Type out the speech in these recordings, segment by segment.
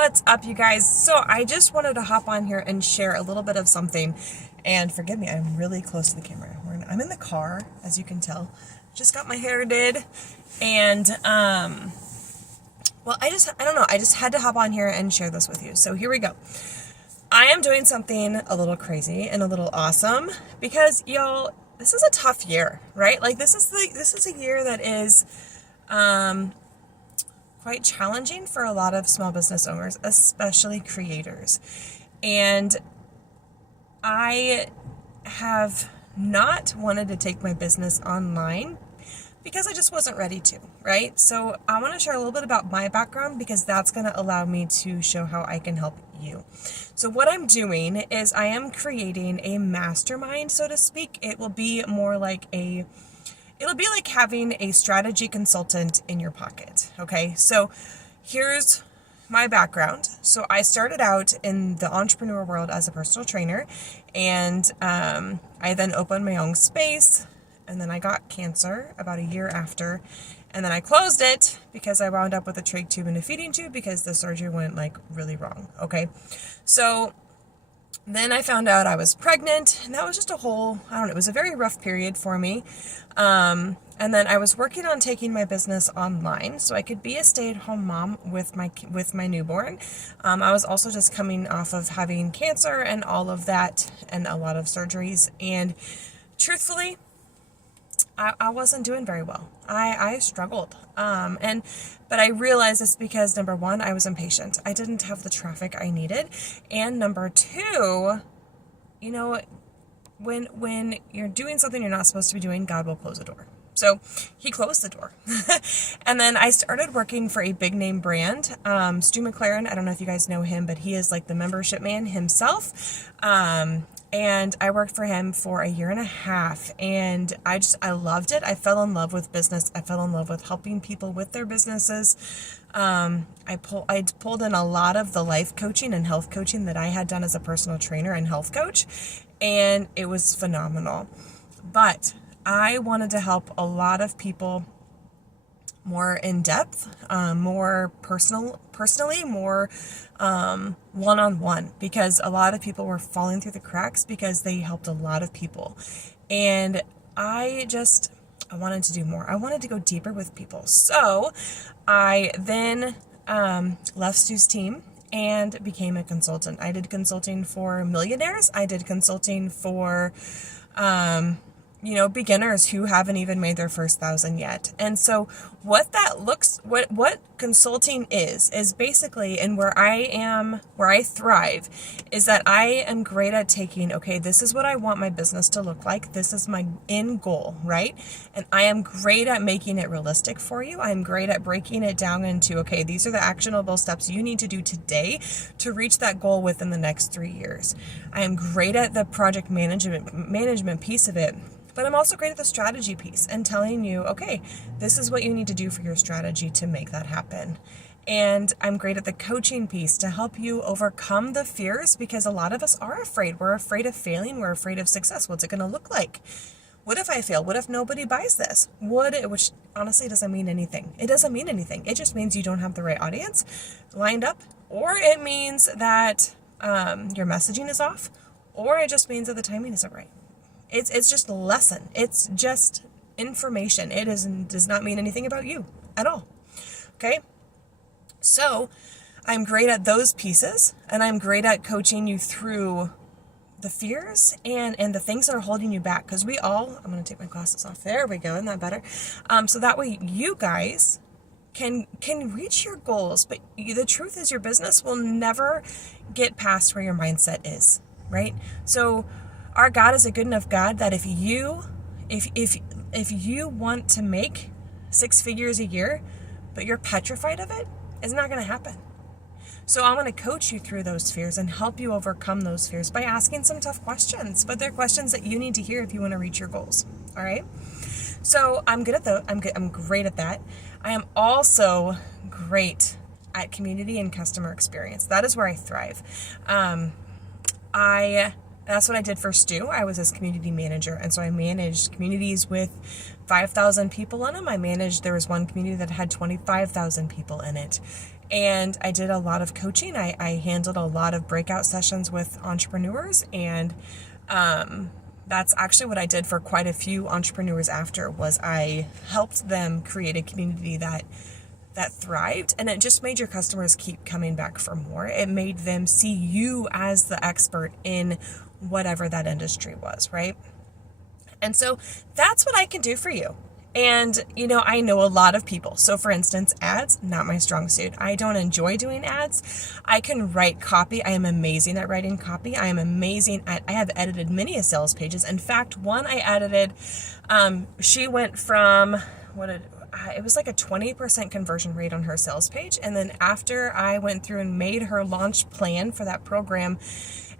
What's up, you guys? So I just wanted to hop on here and share a little bit of something. And forgive me, I'm really close to the camera. I'm in the car, as you can tell. Just got my hair did. And, well, I don't know. I just had to hop on here and share this with you. So here we go. I am doing something a little crazy and a little awesome because, y'all, this is a tough year, right? Like, this is a year that is, quite challenging for a lot of small business owners, especially creators. And I have not wanted to take my business online because I just wasn't ready to, right? So I want to share a little bit about my background because that's going to allow me to show how I can help you. So what I'm doing is I am creating a mastermind, so to speak. It'll be like having a strategy consultant in your pocket, okay? So here's my background. So I started out in the entrepreneur world as a personal trainer, and I then opened my own space, and then I got cancer about a year after, and then I closed it because I wound up with a trach tube and a feeding tube because the surgery went like really wrong, okay? So then I found out I was pregnant, and that was just a whole, I don't know, it was a very rough period for me. And then I was working on taking my business online so I could be a stay-at-home mom with my newborn. I was also just coming off of having cancer and all of that and a lot of surgeries. And truthfully, I wasn't doing very well. I struggled. But I realized it's because, number one, I was impatient. I didn't have the traffic I needed. And number two, you know, when you're doing something you're not supposed to be doing, God will close a door. So he closed the door. And then I started working for a big name brand, Stu McLaren. I don't know if you guys know him, but he is like the membership man himself. And I worked for him for a year and a half, and I loved it. I fell in love with business. I fell in love with helping people with their businesses. I pulled in a lot of the life coaching and health coaching that I had done as a personal trainer and health coach, and it was phenomenal. But I wanted to help a lot of people more in depth, more personally, more one-on-one, because a lot of people were falling through the cracks because they helped a lot of people. And I wanted to do more. I wanted to go deeper with people. So I then left Stu's team and became a consultant. I did consulting for millionaires. I did consulting for beginners who haven't even made their first 1,000 yet. And so what consulting is basically, and where I thrive, is that I am great at taking, okay, this is what I want my business to look like. This is my end goal, right? And I am great at making it realistic for you. I'm great at breaking it down into, okay, these are the actionable steps you need to do today to reach that goal within the next 3 years. I am great at the project management piece of it. But I'm also great at the strategy piece and telling you, okay, this is what you need to do for your strategy to make that happen. And I'm great at the coaching piece to help you overcome the fears, because a lot of us are afraid. We're afraid of failing. We're afraid of success. What's it going to look like? What if I fail? What if nobody buys this? Which honestly doesn't mean anything. It doesn't mean anything. It just means you don't have the right audience lined up, or it means that your messaging is off, or it just means that the timing isn't right. It's just a lesson. It's just information. It does not mean anything about you at all. Okay? So I'm great at those pieces, and I'm great at coaching you through the fears and the things that are holding you back. Because I'm going to take my glasses off. There we go. Isn't that better? So that way you guys can reach your goals. But the truth is, your business will never get past where your mindset is, right? So our God is a good enough God that if you want to make 6 figures a year, but you're petrified of it, it's not going to happen. So I'm going to coach you through those fears and help you overcome those fears by asking some tough questions, but they're questions that you need to hear if you want to reach your goals. All right. So I'm great at that. I am also great at community and customer experience. That is where I thrive. And that's what I did for Stu. I was his community manager. And so I managed communities with 5,000 people in them. There was one community that had 25,000 people in it. And I did a lot of coaching. I handled a lot of breakout sessions with entrepreneurs. And that's actually what I did for quite a few entrepreneurs after, was I helped them create a community that thrived, and it just made your customers keep coming back for more. It made them see you as the expert in whatever that industry was, right? And so that's what I can do for you. And, I know a lot of people. So for instance, ads, not my strong suit. I don't enjoy doing ads. I can write copy. I am amazing at writing copy. I have edited many sales pages. In fact, one I edited, she went from, it was like a 20% conversion rate on her sales page. And then after I went through and made her launch plan for that program,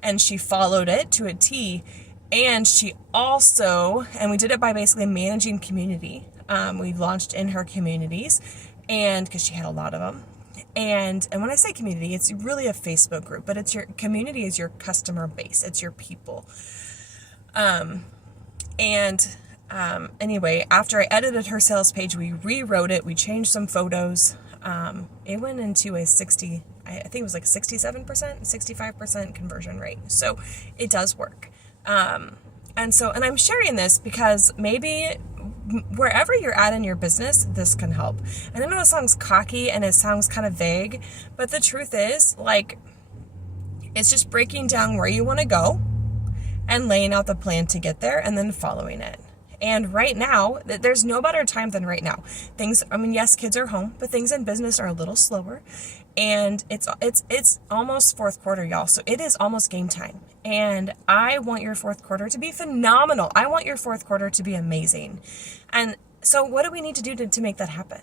and she followed it to a T, and she also, and we did it by basically managing community. We launched in her communities, and because she had a lot of them. And when I say community, it's really a Facebook group, but it's your community is your customer base. It's your people. Anyway, after I edited her sales page, we rewrote it. We changed some photos. It went into I think it was like 67%, 65% conversion rate. So it does work. And I'm sharing this because maybe wherever you're at in your business, this can help. And I know it sounds cocky and it sounds kind of vague, but the truth is, it's just breaking down where you want to go and laying out the plan to get there and then following it. And right now, there's no better time than right now. Yes, kids are home, but things in business are a little slower. And it's almost fourth quarter, y'all. So it is almost game time. And I want your fourth quarter to be phenomenal. I want your fourth quarter to be amazing. And so what do we need to do to make that happen,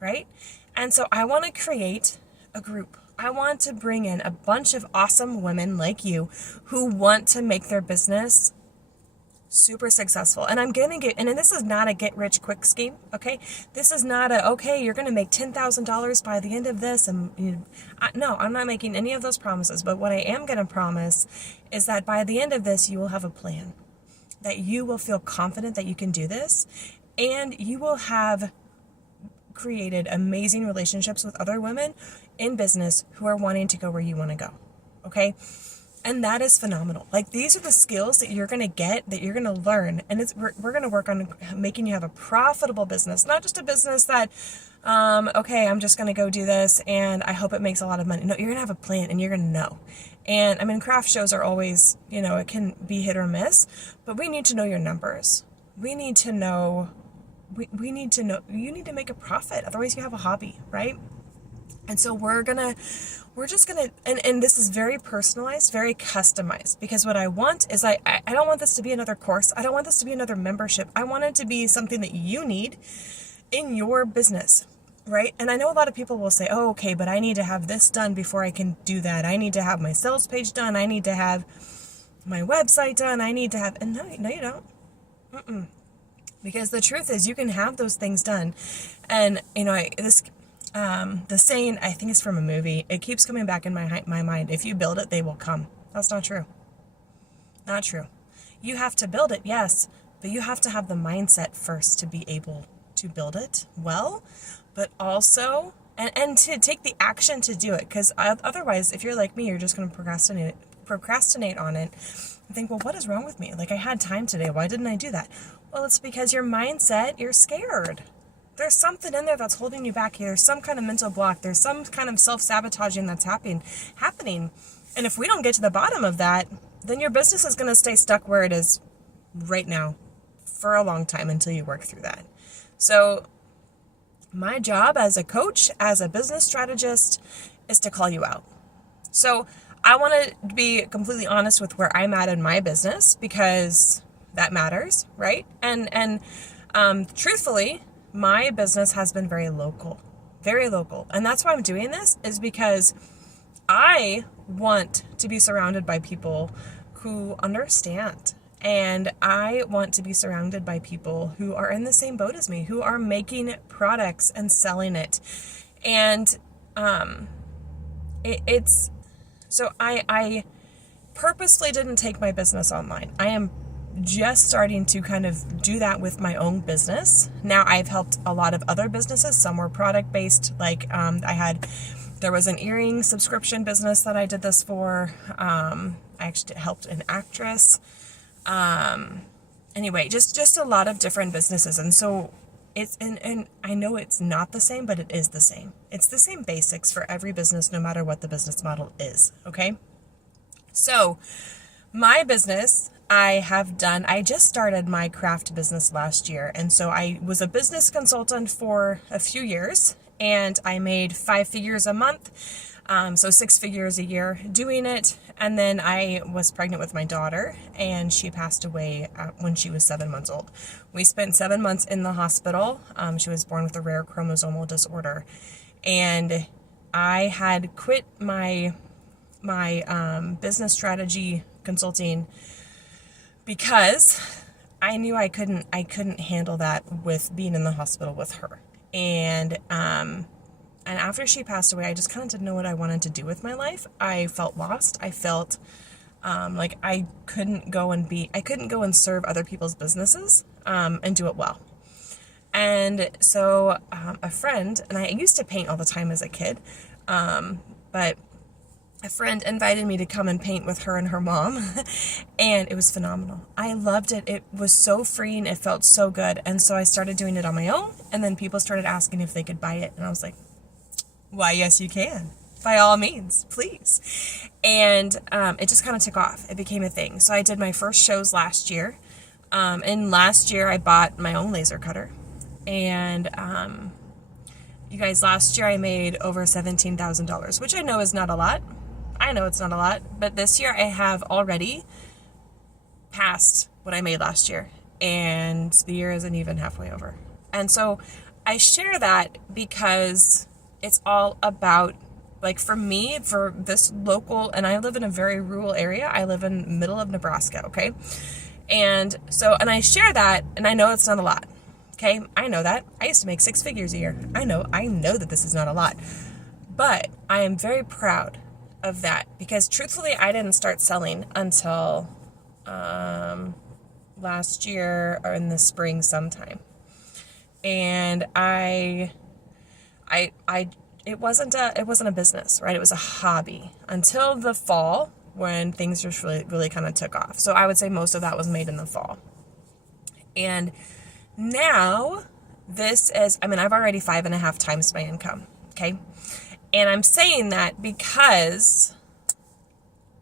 right? And so I want to create a group. I want to bring in a bunch of awesome women like you who want to make their business super successful. And and this is not a get rich quick scheme, okay? This is not you're going to make $10,000 by the end of this. And no, I'm not making any of those promises. But what I am going to promise is that by the end of this, you will have a plan, that you will feel confident that you can do this, and you will have created amazing relationships with other women in business who are wanting to go where you want to go, okay? And that is phenomenal. These are the skills that you're going to get, that you're going to learn. And we're going to work on making you have a profitable business, not just a business that, I'm just going to go do this and I hope it makes a lot of money. No, you're going to have a plan and you're going to know. And craft shows are always, it can be hit or miss, but we need to know your numbers. We need to know, you need to make a profit. Otherwise you have a hobby, right? And so we're just gonna, and this is very personalized, very customized, because what I want is I don't want this to be another course. I don't want this to be another membership. I want it to be something that you need in your business, right? And I know a lot of people will say, oh, okay, but I need to have this done before I can do that. I need to have my sales page done. I need to have my website done. And no, you don't. Because the truth is you can have those things done. And, the saying, I think it's from a movie, it keeps coming back in my mind. If you build it, they will come. That's not true. Not true. You have to build it, yes, but you have to have the mindset first to be able to build it well, but also, and to take the action to do it. Because otherwise, if you're like me, you're just going to procrastinate on it and think, well, what is wrong with me? I had time today. Why didn't I do that? Well, it's because your mindset, you're scared. There's something in there that's holding you back here. There's some kind of mental block. There's some kind of self-sabotaging that's happening. And if we don't get to the bottom of that, then your business is going to stay stuck where it is right now for a long time until you work through that. So my job as a coach, as a business strategist, is to call you out. So I want to be completely honest with where I'm at in my business, because that matters, right? And truthfully, my business has been very local. And that's why I'm doing this, is because I want to be surrounded by people who understand. And I want to be surrounded by people who are in the same boat as me, who are making products and selling it. And purposely didn't take my business online. I am just starting to kind of do that with my own business. Now I've helped a lot of other businesses. Some were product based. Like there was an earring subscription business that I did this for. I actually helped an actress. Anyway, just a lot of different businesses. And so it's, and I know it's not the same, but it is the same. It's the same basics for every business, no matter what the business model is. Okay. So my business, I just started my craft business last year. And so I was a business consultant for a few years, and I made 5 figures a month. So 6 figures a year doing it. And then I was pregnant with my daughter, and she passed away when she was 7 months old. We spent 7 months in the hospital. She was born with a rare chromosomal disorder. And I had quit my business strategy consulting because I knew I couldn't handle that with being in the hospital with her. And after she passed away, I just kind of didn't know what I wanted to do with my life. I felt lost. I felt like I couldn't go and serve other people's businesses and do it well. And so a friend, and I used to paint all the time as a kid, but a friend invited me to come and paint with her and her mom, and it was phenomenal. I loved it. It was so freeing. It felt so good. And so I started doing it on my own, and then people started asking if they could buy it. And I was like, why, yes, you can. By all means, please. And it just kind of took off. It became a thing. So I did my first shows last year. And last year I bought my own laser cutter. And you guys, last year I made over $17,000, which I know is not a lot. I know it's not a lot, but this year I have already passed what I made last year, and the year isn't even halfway over. And so I share that because it's all about, like, for me, for this local, and I live in a very rural area. I live in the middle of Nebraska, okay? And so, and I share that, and I know it's not a lot, okay? I know that. I used to make 6 figures a year. I know that this is not a lot, but I am very proud of that, because truthfully, I didn't start selling until last year or in the spring sometime. And it wasn't a business, right? It was a hobby until the fall, when things just really kind of took off. So I would say most of that was made in the fall. And now I've already 5.5 times my income. Okay. And I'm saying that because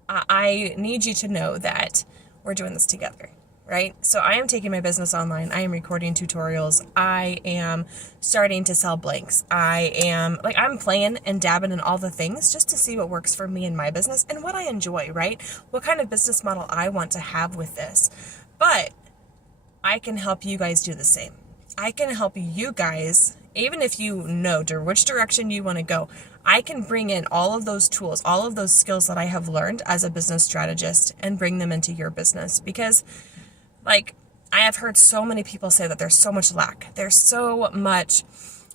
I need you to know that we're doing this together, right? So I am taking my business online. I am recording tutorials. I am starting to sell blanks. I'm playing and dabbing in all the things just to see what works for me in my business and what I enjoy, right? What kind of business model I want to have with this. But I can help you guys do the same. I can help you guys, even if you know which direction you want to go. I can bring in all of those tools, all of those skills that I have learned as a business strategist, and bring them into your business. Because, like, I have heard so many people say that there's so much lack. There's so much,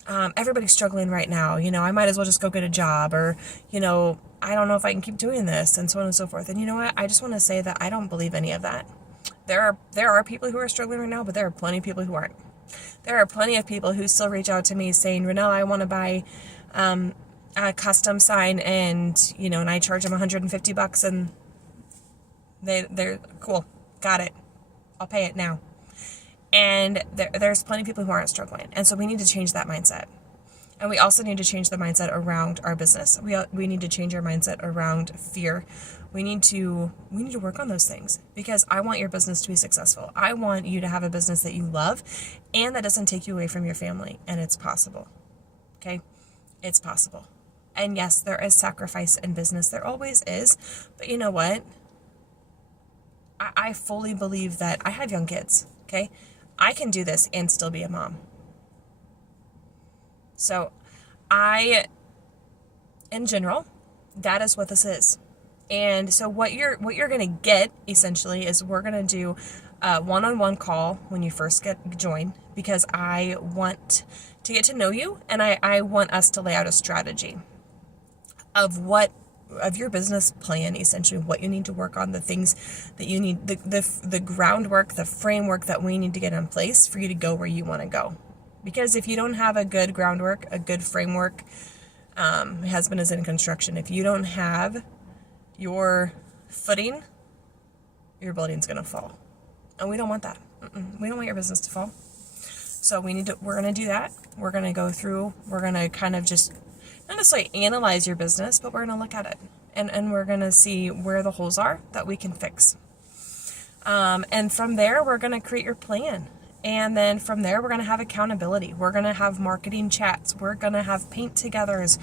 everybody's struggling right now. I might as well just go get a job, or, I don't know if I can keep doing this, and so on and so forth. And you know what? I just want to say that I don't believe any of that. There are people who are struggling right now, but there are plenty of people who aren't. There are plenty of people who still reach out to me saying, Renelle, I want to buy a custom sign, and I charge them $150, and they're cool. Got it. I'll pay it now. And there's plenty of people who aren't struggling. And so we need to change that mindset. And we also need to change the mindset around our business. We need to change our mindset around fear. We need to work on those things, because I want your business to be successful. I want you to have a business that you love and that doesn't take you away from your family. And it's possible. Okay? It's possible. And yes, there is sacrifice in business. There always is. But you know what? I fully believe that I have young kids. Okay? I can do this and still be a mom. So in general, that is what this is. And so what you're going to get essentially is we're going to do a one-on-one call when you first join, because I want to get to know you, and I want us to lay out a strategy of what your business plan, essentially what you need to work on, the things that you need, the groundwork, the framework that we need to get in place for you to go where you want to go. Because if you don't have a good groundwork, a good framework, my husband is in construction. If you don't have your footing, your building's going to fall. And we don't want that. We don't want your business to fall. So we're going to do that. We're going to go through, we're going to kind of just, not necessarily analyze your business, but we're going to look at it. And we're going to see where the holes are that we can fix. And from there, we're going to create your plan. And then from there, we're going to have accountability. We're going to have marketing chats. We're going to have paint togethers.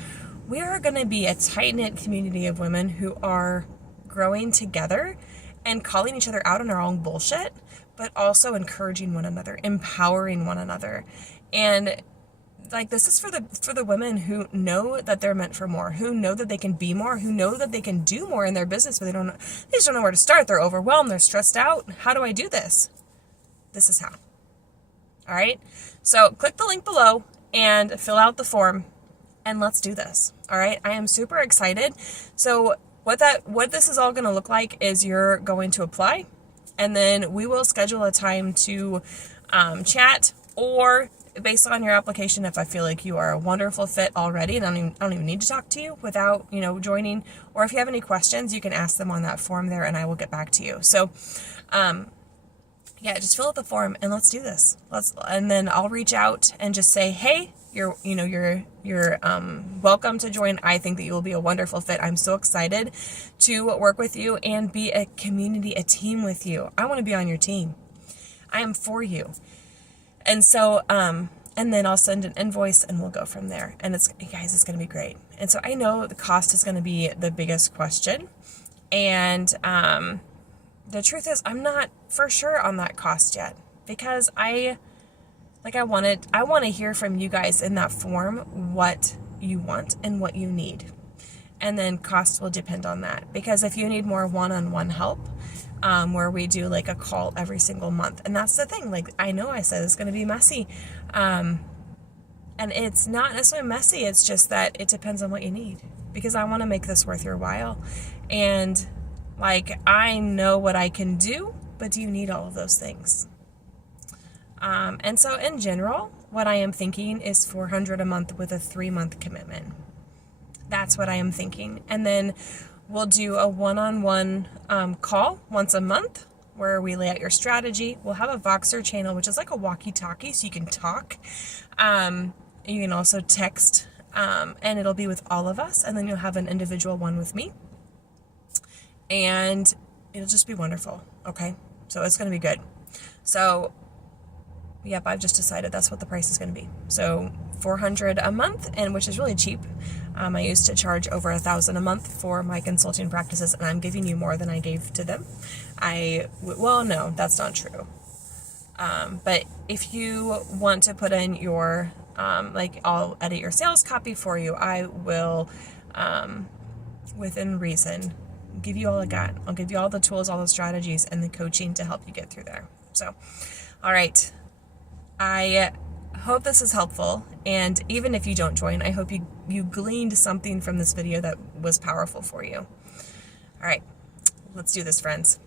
We are going to be a tight-knit community of women who are growing together and calling each other out on our own bullshit, but also encouraging one another, empowering one another. And like, this is for the women who know that they're meant for more, who know that they can be more, who know that they can do more in their business, but they just don't know where to start. They're overwhelmed. They're stressed out. How do I do this? This is how. All right. So click the link below and fill out the form and let's do this. All right. I am super excited. So what this is all going to look like is you're going to apply, and then we will schedule a time to chat, or based on your application, if I feel like you are a wonderful fit already and I don't even need to talk to you without, joining, or if you have any questions, you can ask them on that form there and I will get back to you. So, yeah, just fill out the form and let's do this. And then I'll reach out and just say, hey, you're welcome to join. I think that you will be a wonderful fit. I'm so excited to work with you and be a community, a team with you. I want to be on your team. I am for you. And so, and then I'll send an invoice and we'll go from there. And it's going to be great. And so I know the cost is going to be the biggest question. And, the truth is I'm not for sure on that cost yet, because I want to hear from you guys in that form what you want and what you need. And then cost will depend on that, because if you need more one-on-one help, where we do like a call every single month. And that's the thing. Like, I know I said it's going to be messy. And it's not necessarily messy. It's just that it depends on what you need, because I want to make this worth your while. And like, I know what I can do, but do you need all of those things? And so in general, what I am thinking is $400 a month with a 3-month commitment. That's what I am thinking. And then we'll do a one-on-one call once a month where we lay out your strategy. We'll have a Voxer channel, which is like a walkie-talkie, so you can talk. You can also text, and it'll be with all of us. And then you'll have an individual one with me. And it'll just be wonderful. Okay. So it's going to be good. So, yep, I've just decided that's what the price is going to be. So $400 a month, and which is really cheap. I used to charge over $1,000 a month for my consulting practices, and I'm giving you more than I gave to them. Well, no, that's not true. But if you want to put in your, I'll edit your sales copy for you. I will, within reason, give you all I got. I'll give you all the tools, all the strategies, and the coaching to help you get through there. So, all right. I hope this is helpful. And even if you don't join, I hope you gleaned something from this video that was powerful for you. All right. Let's do this, friends.